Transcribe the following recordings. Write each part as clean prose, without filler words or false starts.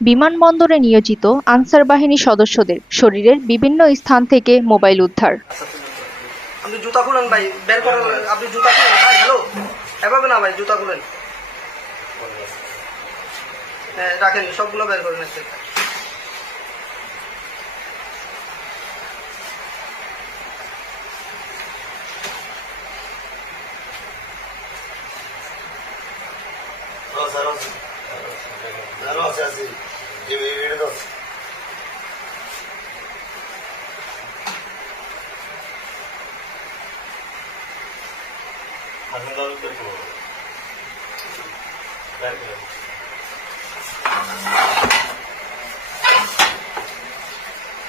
বিমানবন্দরে নিয়োজিত আনসার বাহিনী সদস্যদের শরীরের বিভিন্ন স্থান থেকে মোবাইল উদ্ধার। আপনি জুতা খুলেন ভাই, বের করেন। আপনি জুতা খুলেন ভাই। হ্যালো, এভাবে না ভাই, জুতা খুলেন। হ্যাঁ, রাখেন, সবগুলো বের করেন একটা একটা।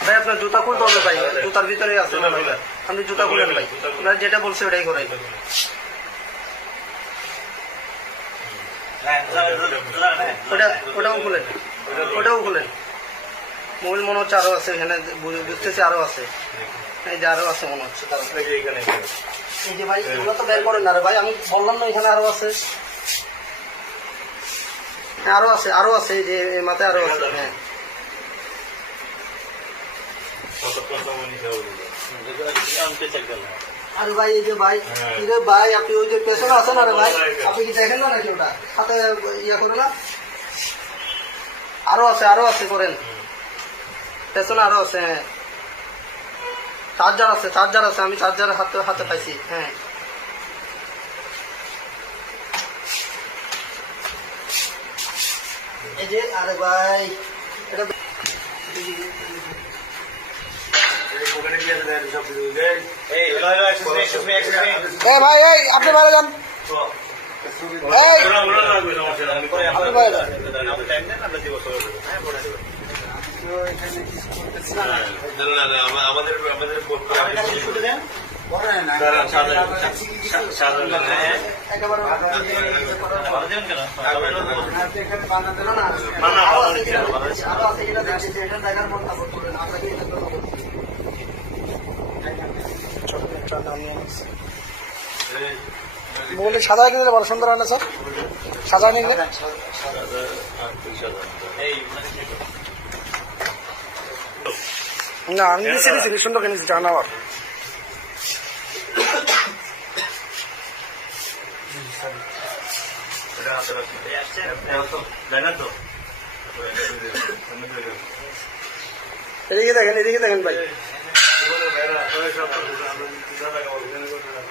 ভাই আপনার জুতা খুলতে হবে ভাই, জুতার ভিতরে আছে। আপনি জুতা খুলেন ভাই, আপনার যেটা বলছে ওটাই করাই। ওটাও খুলেন, ওটাও খুলেন। মোবাইল মনে হচ্ছে আরো আছে এখানে, বুঝতেছি আরো আছে। এই যে আরো আছে মনে হচ্ছে। এই যে ভাই, এগুলো তো বের করেন না রে ভাই, আমি বললাম না এখানে আরো আছে। আরো আছে, আরো আছে, এই যে মাথায় আরো আছে। হ্যাঁ, আরে ভাই এই যে ভাই, ভাই আপনি ওই যে পেছনে আছেন না রে ভাই, আপনি কি দেখেন না নাকি ওটা হাতে ইয়ে করে না? আরো আছে, আরো আছে, করেন। পেছনে আরো আছে। হ্যাঁ, চার্জার আছে, চার্জার আছে, আমি চার্জার হাতে হাতে পাইছি। হ্যাঁ, এই যে। আরে ভাই এটা ভাই, এই আপনি বাইরে যান। বলে সাদা নিলে বড় সুন্দর হয় না স্যার? সাদা নিলে না, আমি নিচ্ছি সুন্দর কিনেছি জানাওয়ার। এদিকে দেখেন, এদিকে দেখেন ভাই।